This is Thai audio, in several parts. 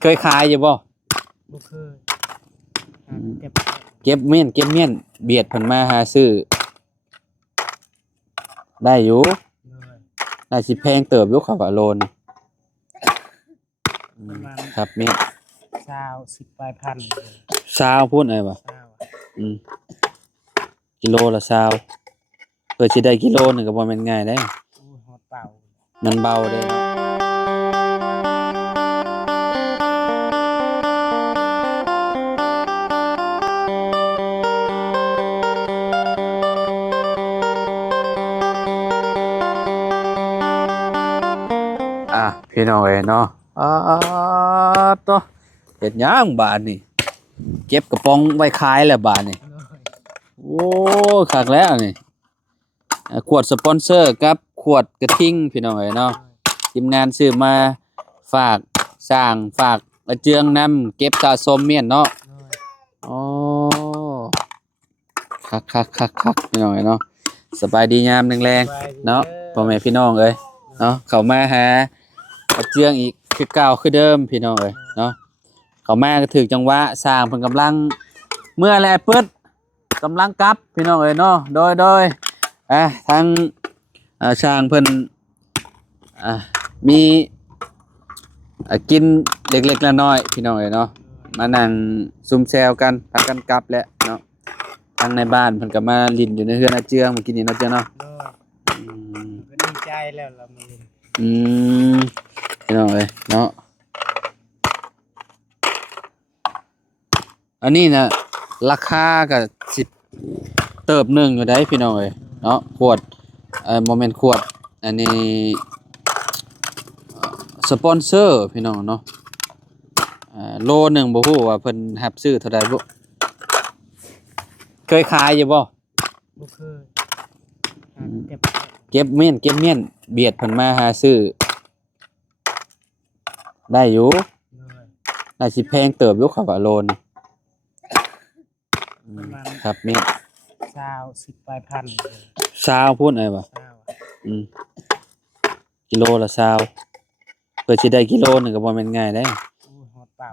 เคยขายอยู่บ่บ่เคยเก็บเก็บเมี่ยนเบียดเพิ่นมาหาซื้อได้อยู่เลยได้สิแพงเติบอยู่ครับว่าโลนึงประมาณครับเมี่ยน20 10 ปลายพันเลย20พูดได้บ่20อะอืมกิโลละ20เพื่อสิได้กิโลนึงก็บ่แม่นง่ายเด้อู้ฮอดเป่ามันเบาเด้เนาะพี่น้องเอ้ยเนาะโตเฮ็ดหยังบาดนี่เก็บกระป๋องไว้ขายแล้วบาดนี่เลยโอ้คักแล้วนี่ขวดสปอนเซอร์กับขวดกระทิงพี่น้องเอ้ยเนาะทีมงานซื้อมาฝากสร้างฝากอาเจืองนำเก็บสะสมเมียนเนาะเลยอ๋อคักพี่น้องเอ้ยเนาะสบายดียามแรงๆเนาะพ่อแม่พี่น้องเอ้ยเนาะเข้ามาหาอาเจืองอีกคือเก่าคือเดิมพี่น้องเอ้ยเนาะเข้ามาก็ถึกจังหวะสร้างเพิ่นกำลังเมื่อแลปึ๊ดกำลังกลับพี่น้องเอ้ยเนาะโดยทางช่างเพิ่นมีกินเล็กๆน้อยๆพี่น้องเอ้ยเนาะมานั่งซุ่มแซวกันพากันกลับแล้วเนาะทางในบ้านเพิ่นก็มาลิ้นอยู่ในเฮือนอาเจืองเมื่อกี้นี้เนาะเจ้าเนาะเลยอืมก็ดีใจแล้วเรามาเล่นอืมพี่น้องเอ้ยเนาะอันนี้น่ะราคาก็สิเติบหนึงอยู่ได้พี่น้องเอ้ยเนาะขวดบ่แม่นขวดอันนี้สปอนเซอร์พี่น้องเนาะโลนึงบ่ฮู้ว่าเพิ่นรับซื้อเท่าใดบ่เคยขายอยู่บ่บ่เคยเก็บเก็บเมี่ยนเบียดเพิ่นมาหาซื้อได้อยู่เลยได้สิแพงเติบอยู่ครับว่าโลนึงประมาณครับเมี่ยน20 10 ปลายพันเลย20พูดได้บ่20อะอืมกิโลละ20เพื่อสิได้กิโลนึงก็บ่แม่นง่ายเด้อู้ฮอดเป่า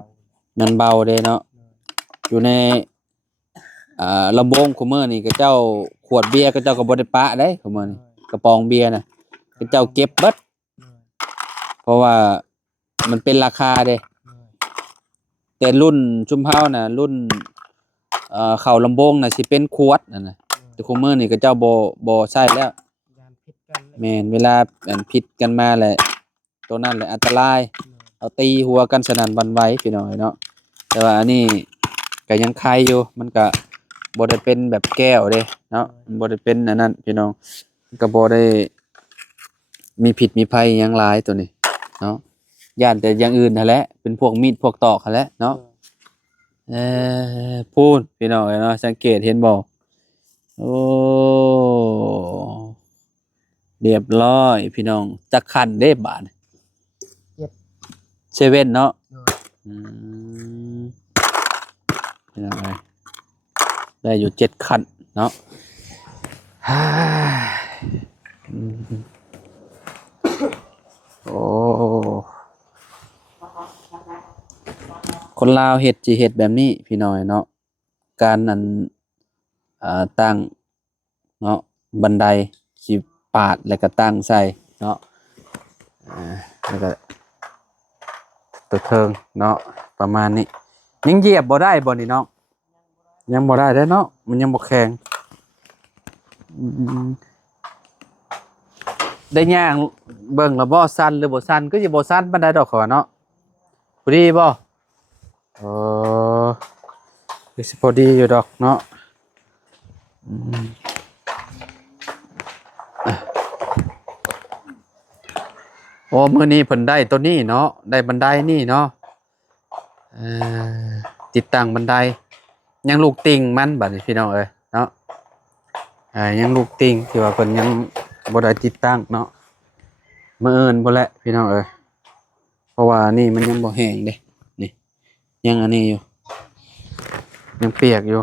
มันเบาเด้เนาะเลยอยู่ในลำวงคุมื้อนี่ก็เจ้าขวดเบียร์ก็เจ้าก็บ่ได้ปะเด้คุมื้อนี่กระป๋องเบียร์น่ะก็เจ้าเก็บเบิดเลยเพราะว่ามันเป็นราคาเด้เลยแต่รุ่นชุมเฮาน่ะรุ่นข้าวลำวงน่ะสิเป็นขวดนั่นน่ะแต่คุมื้อนี่ก็เจ้าบ่ใช้แล้วยานพิษกันเลยแม่นเวลาผิดกันมาแหละตัวนั้นแหละอันตรายเอาตีหัวกันสนั่นหวั่นไหวพี่น้องเนาะแต่ว่าอันนี้ก็ยังคายอยู่มันก็บ่ได้เป็นแบบแก้วเด้เนาะมันบ่ได้เป็นอันนั้นพี่น้องมันก็บ่ได้มีพิษมีภัยหยังหลายตัวนี้เนาะย่านแต่อย่างอื่นนั่นแหละเป็นพวกมีดพวกตอกนั่นแหละเนาะพูนพี่น้องเนาะสังเกตเห็นบ่โอ้เรียบร้อยพี่น้องจักขันเด้บาดเซเว่นเนาะเลยอืมพี่น้องเอ้ยได้อยู่7คันเนาะฮ่าอืมโอ้คนลาวเฮ็ดสิเฮ็ดแบบนี้พี่น้อยเนาะการอันตั้งเนาะบันไดสิปาดแล้วก็ตั้งใส่เนาะแล้วก็ตัวเทิงเนาะประมาณนี้ยังเหยียบบ่ได้บ่นี่เนาะยังบ่ได้เด้อเนาะมันยังบ่แข็งอืมได้ย่างเบิ่งแล้วบ่สั่นหรือบ่สั่นก็สิบ่สั่นปานใดดอกเขาว่าเนาะพอดีบ่เออคือสิพอดีอยู่ดอกเนาะอืมโอ้มื้อนี้เพิ่นได้ตัวนี้เนาะได้บันไดนี่เนาะเอ่อติดตั้งบันไดยังลูกติ่งมันบัดนี้พี่น้องเอ้ยเนาะยังลูกติ่งที่ว่าเพิ่นยังบ่ได้ติดตั้งเนาะมื้ออื่นพุ่นแหละพี่น้องเอ้ยเพราะว่านี่มันยังบ่แห้งเด้นี่ยังอันนี้อยู่ยังเปียกอยู่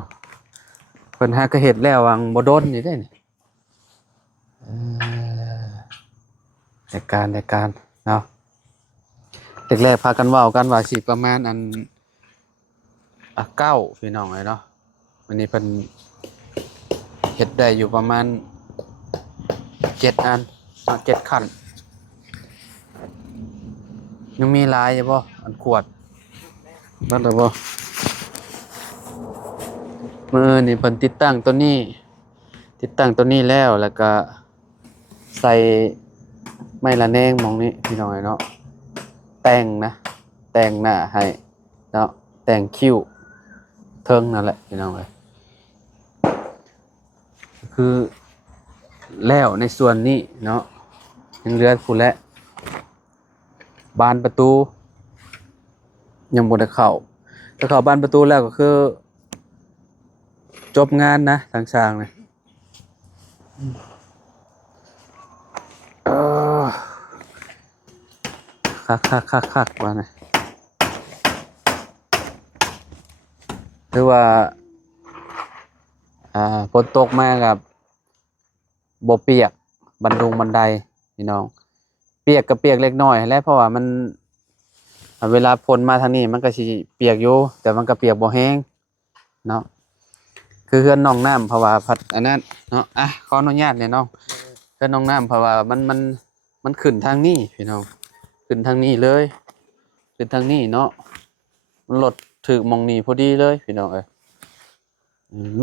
เพิ่นหาก็เฮ็ดแล้ววังบ่โดนนี่เด้นี่เอ่อในการเนาะแต่ แรกๆพากันเว้ากันว่าสิประมาณอันเก้าพี่น้องเอ้ยเนาะวันนี้เพิ่นเฮ็ดได้อยู่ประมาณ7อัน7ขั้นยังมีหลายอยู่บ่อันขวดนั่นล่ะบ่มื้อนี่เพิ่นติดตั้งตัวนี้ ติดตั้งตัวนี้แล้วก็ใส่ไม้ระแนงหม้องนี้พี่น้องเอ้ยเนาะแต่งนะแต่งหน้าให้เนาะแต่งคิ้วเทิงนั่นแหละพี่น้องเอ้ยคือแล้วในส่วนนี้เนาะยังเหลือผู้และบานประตูยังบ่ได้เข้าถ้าเข้าบานประตูแล้วก็คือจบงานนะทางช่างนี่เออคักๆๆๆว่านะหรือว่าฝนตกมากับบ่เปียกบันไดพี่น้องเปียกก็เปียกเล็กน้อยแหละเพราะว่ามันเวลาฝนมาทางนี้มันก็สิเปียกอยู่แต่มันก็เปียกบ่แห้งเนาะคือเฮือนน้องน้ำเพราะว่าพัดอันนั้นเนาะขออนุญาตเนี่ยน้องเฮือนน้องน้ำเพราะว่ามันขึ้นทางนี้พี่น้องขึ้นทางนี้เลยขึ้นทางนี้เนาะมันรถถึกหม้องนี้พอดีเลยพี่น้องเอ้ย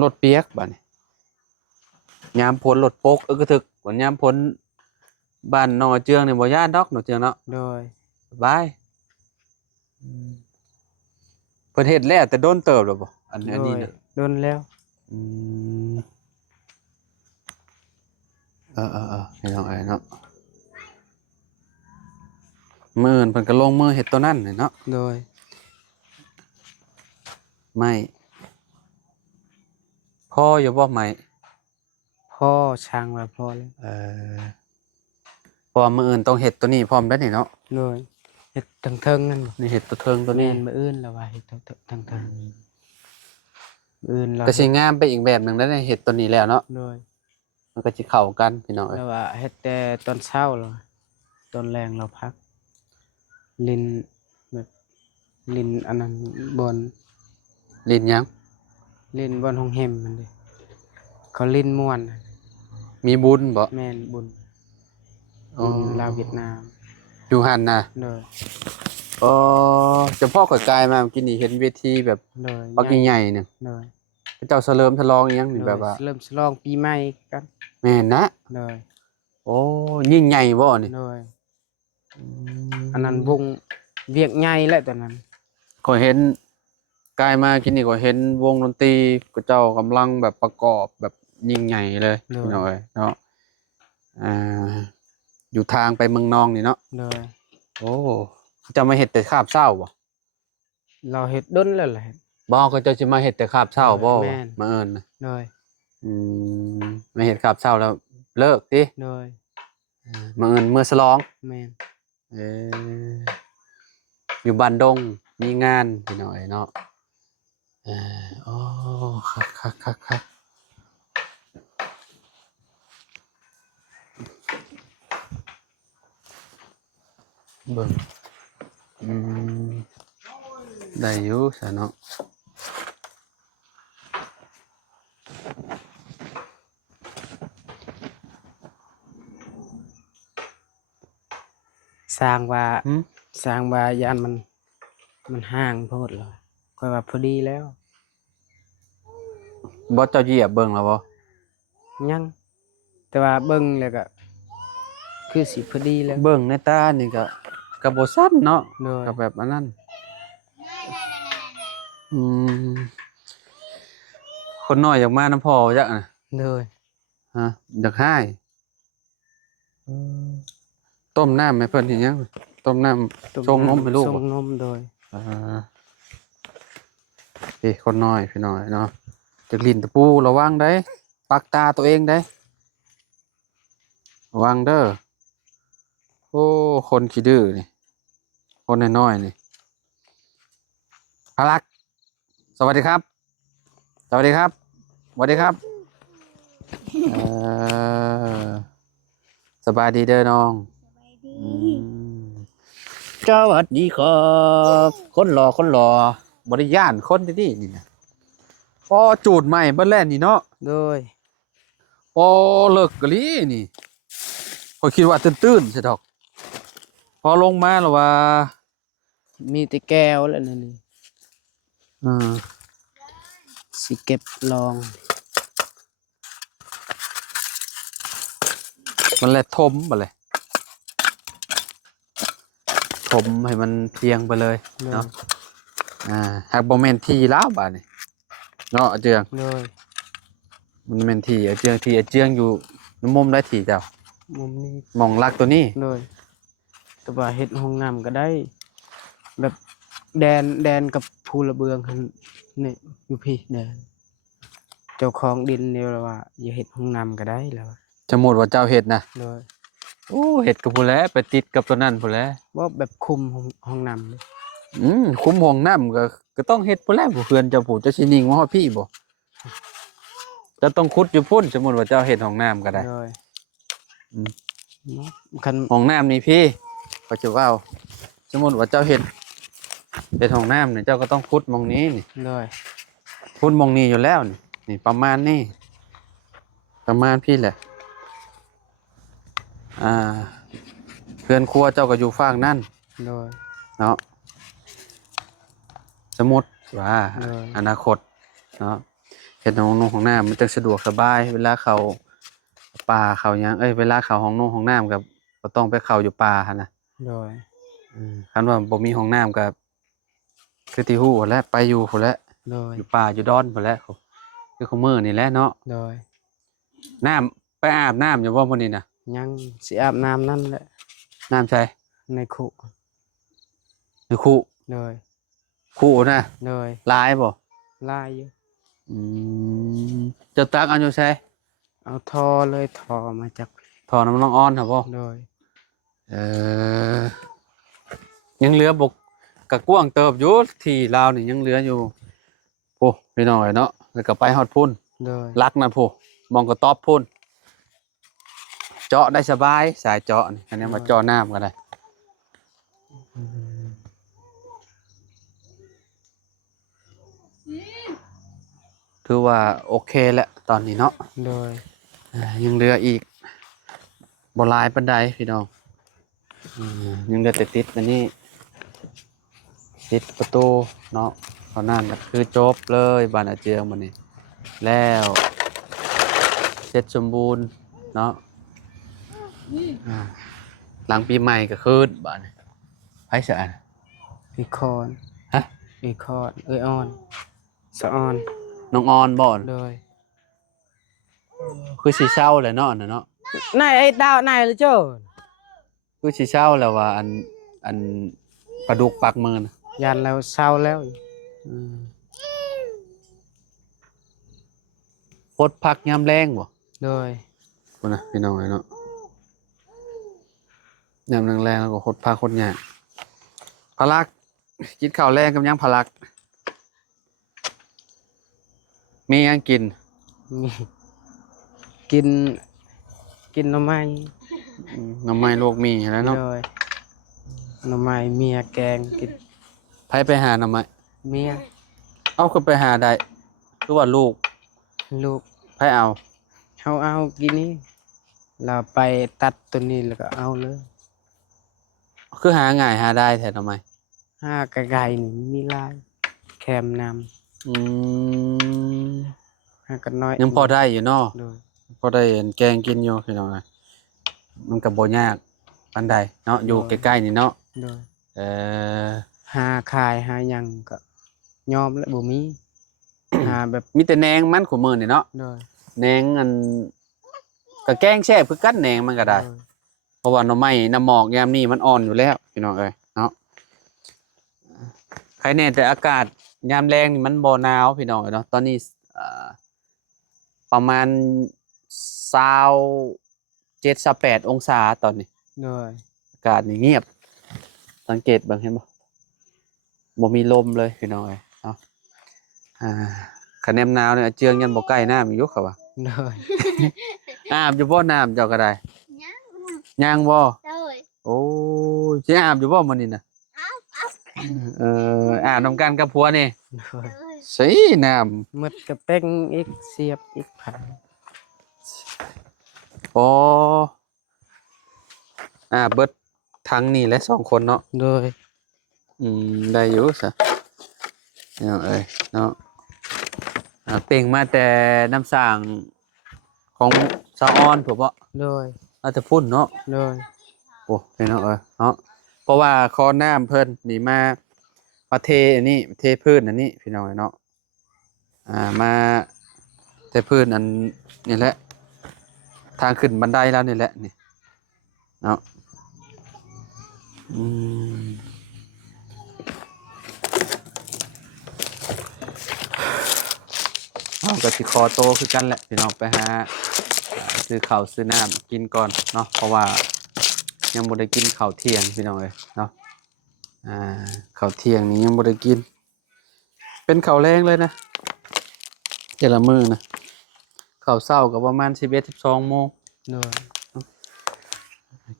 รถเปียกบัดนี้ยามฝนรถปกก็ถึกว่ายามฝนบ้านนอเจืองนี่บ่ย้านดอกนอเจืองเนาะ โดย สบายเพิ่นเฮ็ดแล้วแต่โดนเติบแล้วบ่อันนี้น่ะ โดนแล้ว อืมให้น้องเอ้ยเนาะมื้ออื่นเพิ่นก็ลงมือเฮ็ดตัวนั้นน่ะเนาะ โดย ไม่พออยู่บ่ไหม พ่อช่างว่าพอแล้ว เพราะว่ามื้ออื่นต้องเฮ็ดตัวนี้พร้อมเด้อนี่เนาะ โดยเฮ็ดทั้งเทิงนั่นบ่ นี่เฮ็ดตัวเทิงตัว แม่ นี้ นมื้ออื่นแล้วว่าเฮ็ดทั้งเทิงมื้ออื่นเรา ก็สิงามไปอีกแบบหนึงแล้วเนี่ยเฮ็ดตัวนี้แล้วเนาะ โดย มันก็สิเข้ากันพี่น้องเอ้ย แล้วว่าเฮ็ดแต่ตอนเช้าแล้วตอนแรงเราพักลินแบบลินอันนั้นบอน ลิ้นหยัง ลินบอนห้องแฮมมันเด้เขาลินม่วนน่ะ มีบุญบ่ แม่นบุญ อ๋อ บุญลาวเวียดนาม อยู่หั่นน่ะ โดย อ๋อเฉพาะข่อยกายมาเมื่อกี้นี่เห็นเวทีแบบ โดย ปักใหญ่ๆนึง โดย พระเจ้าเฉลิมฉลองอีหยังนี่ โด แบ ย บว่า เริ่มฉลองปีใหม่กัน แม่นนะ โดย โอ้ยิ่งใหญ่บ่นี่ โดยอันนั้นวงเวียกใหญ่แหละตอนนั้น ข่อยเห็นกายมากินนี่ข่อยเห็นวงดนตรีเขาเจ้ากำลังแบบประกอบแบบยิ่งใหญ่เลยพี่น้องเอ้ยเนาะอ่าอยู่ทางไปเมืองนองนี่เนาะ โดย โอ้เขาจะมาเฮ็ดแต่คาบเช้าบ่ เราเฮ็ดดนแล้วแหละ บ่เขาเจ้าสิมาเฮ็ดแต่คาบเช้าบ่ แม่น มาเอิ้นน่ะ โดย อืมมาเฮ็ดคาบเช้าแล้วเลิกติ โดย มาเอิ้นมื้อฉลอง แม่น เอออยู่บ้านดงมีงานพี่น้อยเนาะอ๋อครับเบิ่งอืมได้อยู่ซะเนาะ สร้างว่า หืม สร้างว่ายานมันห่างโพดเลยค่อยว่าพอดีแล้ว บ่เจ้าเหยียบเบิ่งแล้วบ่ ยังแต่ว่าเบิ่งแล้วก็คือสิพอดีแล้ว เบิ่งในตานี่ก็บ่สั้นเนาะ โดย ก็แบบอันนั้นอืมคนน้อยอยากมานำพ่อจักน่ะ โดย ฮะอยากให้ต้มน้ำให้เพิ่นเฮ็ดหยังต้มน้ำชงนมให้ลูก ช บ่ งนมโดย พี่คนน้อยพี่น้อยเนาะจากลิ้นตะปูระวังได้ปักตาตัวเองได้ระวังเด้อโอ้คนขี้ดื้อนี่คนน้อยๆนี่พลักสวัสดีครับ สวัสดีครับสวัสดีครับเอ่อสบายดีเด้อน้อง สบายดี อืม สวัสดีครับคนรอบ่ได้ย่านคนที่นี่นะอ๋อจูดใหม่เบิ่นแล้วนี่เนาะ โดย อ๋อเลิกกะลีนี่ข้อยคิดว่าตื้นๆซิดอก พอลงมาแล้วว่า มีแต่แก้วแล้วนั่นนี่ อืม สิเก็บลอง มันแลทมบ่เลยทมให้มันเพียงไปเลย โดย เนาะหากบ่แม่นที่แล้วบาดนี้เนาะอาเจือง โดย มันแม่นที่อาเจืองที่อาเจืองอยู่น้ำมุมได้ที่เจ้า มุมนี้ มองลักตัวนี้ โดยแต่ว่าเฮ็ดห้องน้ำก็ได้ แบบแดนกับภูระเบืองหั่นนี่อยู่พี่แดนเจ้าของดินเนี่ยว่าอย่าเฮ็ดห้องน้ำก็ได้แล้ว สมมุติว่าเจ้าเฮ็ดนะ โดย โอ้เฮ็ดกับผู้แลไปติดกับตัวนั้นผู้แล ว่าแบบคุมห้องน้ำเลย คุมห้องน้ำก็ต้องเฮ็ดผู้แลผู้เพื่อนเจ้าผู้เจ้าสินิ่งมาฮอดพี่บ่จะต้องขุดอยู่พุ่นสมมุติว่าเจ้าเฮ็ดห้องน้ำก็ได้ โดย อืม เนาะคัน ห้องน้ำนี่พี่ก็จะว่าสมมุติว่าเจ้าเฮ็ดห้องน้ำนี่เจ้าก็ต้องขุดหม่องนี้นี่ โดย ขุดหม่องนี้อยู่แล้วนี่นี่ประมาณนี้ประมาณพี่แหละเพื่อนครัวเจ้าก็อยู่ฝั่งนั่น โดย เนาะสมมุติว่า เออ อนาคตเนาะเฮ็ดห้องนุ่งห้องน้ำมันจะสะดวกสบาย เวลาเขาป่าเขาหยังเวลาเขาห้องนุ่งห้องน้ำก็ต้องไปเข้าอยู่ป่าหั่นน่ะ โดย คันว่าบ่มีห้องน้ำก็คือที่ฮู้หั้นแหล้วไปอยู่พุ่นแหล้ว โดย อยู่ป่าอยู่ดอนพุ่นแหล้วคือคุมื้อนี่แหละเนาะ โดย น้ำไปอาบน้ำอยู่บ่มื้อนี้น่ะ ยังสิอาบน้ำนั่นแหละ น้ำใช่ ในคุ ในคู่ โดย คู่นะ โดย หลายบ่ ลายอยู่ อืมเจะตักเอาอยู่ใช่ เอาทอเลยทอมาจาก ถอน้ำน้องอ้อนครับบ่ โดย เออยังเหลือบกกะกว้างเติบอยู่ที่ลาวนี่ยังเหลืออยู่โอ้พี่น้อยเนาะแล้วก็ไปฮอดพุ่น โดย ลักนั่นพูมองก็ตอบพุ่นเจาะได้สบายสายเจาะนี่อันนี้มาเจาะน้ำก็ได้ถือว่าโอเคแล้วตอนนี้เนาะ โดย ยังเหลืออีกบ่หลายปานใดพี่น้องยังเหลือแต่ติดอันนี้ติดประตูเนาะเท่านั้นก็คือจบเลยบ้านอาเจียงมื้อนี้แล้วเสร็จสมบูรณ์เนาะหลังปีใหม่ก็คืนบ้านนี้ไผสิอ่าน อีคอน ฮะ อีคอนเอ้ยออนสะออน น้องออนบ่อน โดย คือสิเช้าแหละเนาะน่ะเนาะ นายไอ้ดาวนายเลยเจ้า คือสิเช้าแล้วว่าอันปลาดุกปักมือน่ะ ยันแล้วเศร้าแล้ว โคตรพักยามแรงบ่ โดย พุ่นน่ะพี่น้องเนาะยามแรงๆแล้วก็โคตรพักโคตรยากพลักกินข้าวแรงกับยังพลักมีหยังกิน มีกินกินหน่อไม้ หน้ำไม้ลวกมีแล้วเนาะ โดยหน่อไม้เมียแกงกิน ไผไปหาหน้ำไม้ เมีย เอาคือไปหาได้คือว่าลูก ลูก ไผเอา เอากินนี่เราไปตัดตัวนี้แล้วก็เอาเลย คือหาง่ายหาได้แท้หน้ำไม้ ห้ากระไก่นี่มีลายแคมน อืม ำห้ากันน้อย ยังพอได้อยู่เนาะ โดย พอได้เห็นแกงกินอยู่พี่น้องนะมันก็บ่ยากปานใดเนาะอยู่ใกล้ๆนี่เนาะ โดย เออ หาขายหาหยังก็ยอมแล้วบ่มี หาแบบ มีแต่แหนงมันขมื้อนี่เนาะ โดย แหนงอันก็แกงแซ่บคือกันแหนงมันก็ได้ โดย เพราะว่าหน่อไม้น้ำหมอกยามนี้มันอ่อนอยู่แล้วพี่น้องเอ้ยเนาะใครแน่แต่อากาศยามแรงนี่มันบ่หนาวพี่น้องเอ้ยเนาะตอนนี้ประมาณ27-28องศาตอนนี้ โดย อากาศนี่เงียบ สังเกตเบิ่งเห็นบ่มีลมเลยพี่น้องเอ้ยเนาะคะแนนหนาวเนี่ยเจืองยันบ่ใกล้น้ำอยู่ครับว่า โดย อาบอยู่บ่น้ำเจ้าก็ได้ ยัง ย่างบ่ โดย โอ้ยสิอาบอยู่บ่มื้อนี้น่ะ เออาบน้ำกันกับผัวนี่ โดย สิน้ หมดกระเป้งอีกเสียบอีกผัน ำโอ้เบิดทั้งนี่และสองคนเนาะ โดย ได้อยู่ซะเนี่ยเอ้ยเนาะเป่งมาแต่น้ำสั่งของซาออนถูกปะ โดย อาจจะพุ่นเนาะ โดย โอ้พี่น้องเนาะเพราะว่าคอน้ำเพิ่นนี่มาเทอันนี้เทพื้นอันนี้พี่น้องเนาะมาเทพื้นอันนี่แหละทางขึ้นบันไดแล้วนี่แหละนี่เนาะเอาก็สิคอโตคือกันแหละพี่น้องไปหาซื้อข้าวซื้อน้ำกินก่อนเนาะเพราะว่ายังบ่ได้กินข้าวเที่ยงพี่น้องเนาะข้าวเที่ยงนี้ยังบ่ได้กินเป็นข้าวแรงเลยนะแต่ละมื้อนะข้าวเช้าก็ประมาณ11-12 โมง โดย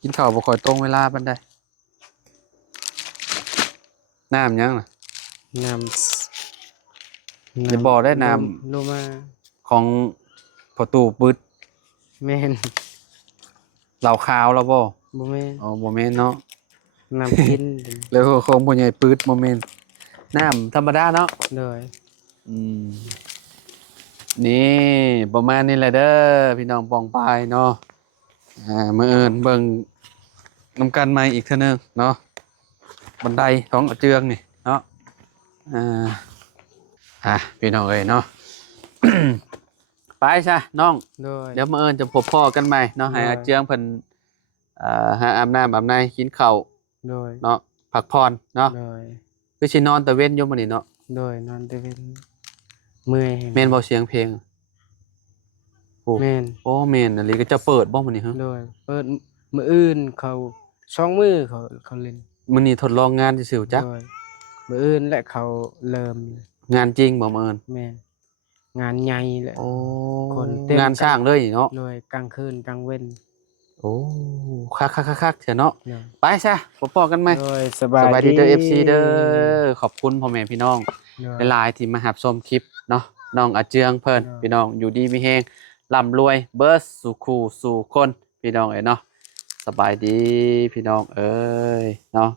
กินข้าวบ่ค่อยตรงเวลาปานใดน้ำยังล่ะ น้ำ อย่าบอกได้น้ำ โลมา ของพอตู้ปึ๊ด แม่น เหล้าขาวแล้วบ่ บ่แม่น อ๋อบ่แม่นเนาะ น้ำกิน แล้วของผู้ใหญ่ปื๊ดบ่แม่นน้ำธรรมดาเนาะ โดย นี่ประมาณนี้แหละเด้อพี่น้องปองปายเนาะมื้ออื่นเบิ่งนำกันใหม่อีกเทื่อนึงเนาะบันไดท้องเอาเจืองนี่เนาะพี่น้องเอ้ยเนาะ ไปซะน้อง โดย เดี๋ยวมื้ออื่นจะพบพ่อกันใหม่เนาะให้อาเจืองเพิ่นหาอาบน้ำอาบในกินข้าว โดย เนาะพักผ่อนเนาะ โดย คือสินอนตะเว้นอยู่มื้อนี้เนาะ โดยนอนแต่เป็นเมื่อย แม่นบ่เสียงเพลงโอ้ แม่น โอ้แม่นอันนี้ก็จะเปิดบ่มื้อนี้ฮะ โดยเปิดมื้ออื่นเขาช่องมือเขาเล่น มื้อนี้ทดลองงานซื่อๆจ้ะ โดยมื้ออื่นและเขาเริ่ม งานจริงบ่มื้ออื่น แม่นงานใหญ่แหละ โอ้ คนเต็ม งานสร้างเลยเนาะ โดยกลางคืนกลางเว้น โอ้คักๆๆๆเถอะเนาะ โดย ไปซะพบกันใหม่ โดยส ส บาย บายดีเด้อ FC เด้อขอบคุณพ่อแม่พี่น้อง โดย หลายๆที่มารับชมคลิปเนาะน้องอาเจืองเพิ่น ครับ พี่น้องอยู่ดีมีแฮงร่ำรวยเบิดสู่คู่สู่คนพี่น้องเนาะสบายดีพี่น้องเอ้ยเนาะ